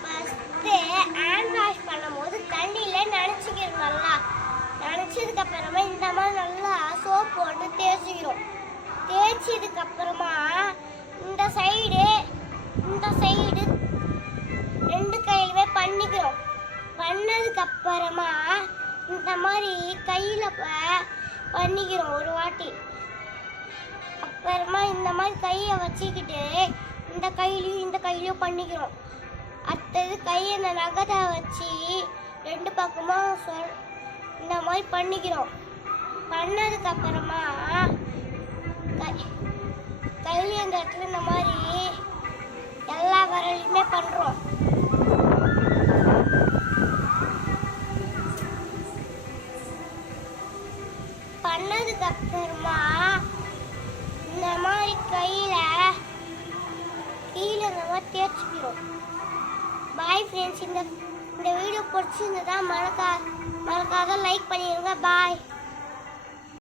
First hand wash பண்ணும்போது தண்ணியில் நனைச்சிக்கிறோம். நல்லா நனைச்சதுக்கப்புறமா இந்த மாதிரி நல்லா சோப் போட்டு தேய்ச்சிக்கிறோம். தேய்ச்சதுக்கப்புறமா இந்த சைடு ரெண்டு கையிலுமே பண்ணிக்கிறோம். பண்ணதுக்கப்புறமா இந்த மாதிரி கையில் பண்ணிக்கிறோம் ஒரு வாட்டி. அப்புறமா இந்த மாதிரி கையை வச்சுக்கிட்டு இந்த கையிலையும் பண்ணிக்கிறோம். அடுத்தது கையை இந்த நகத்தை வச்சு ரெண்டு பக்கமும் இந்த மாதிரி பண்ணிக்கிறோம். பண்ணதுக்கப்புறமா கையில் இந்த இடத்துல இந்த மாதிரி எல்லா விரலையுமே பண்ணுறோம். பண்ணதுக்கப்புறமா இந்த மாதிரி கீழே இந்த மாதிரி தேய்ச்சிக்கிறோம். பாய் ஃப்ரெண்ட்ஸ், இந்த வீடியோ பிடிச்சிருந்ததா மறக்காத லைக் பண்ணிடுங்க. பாய்.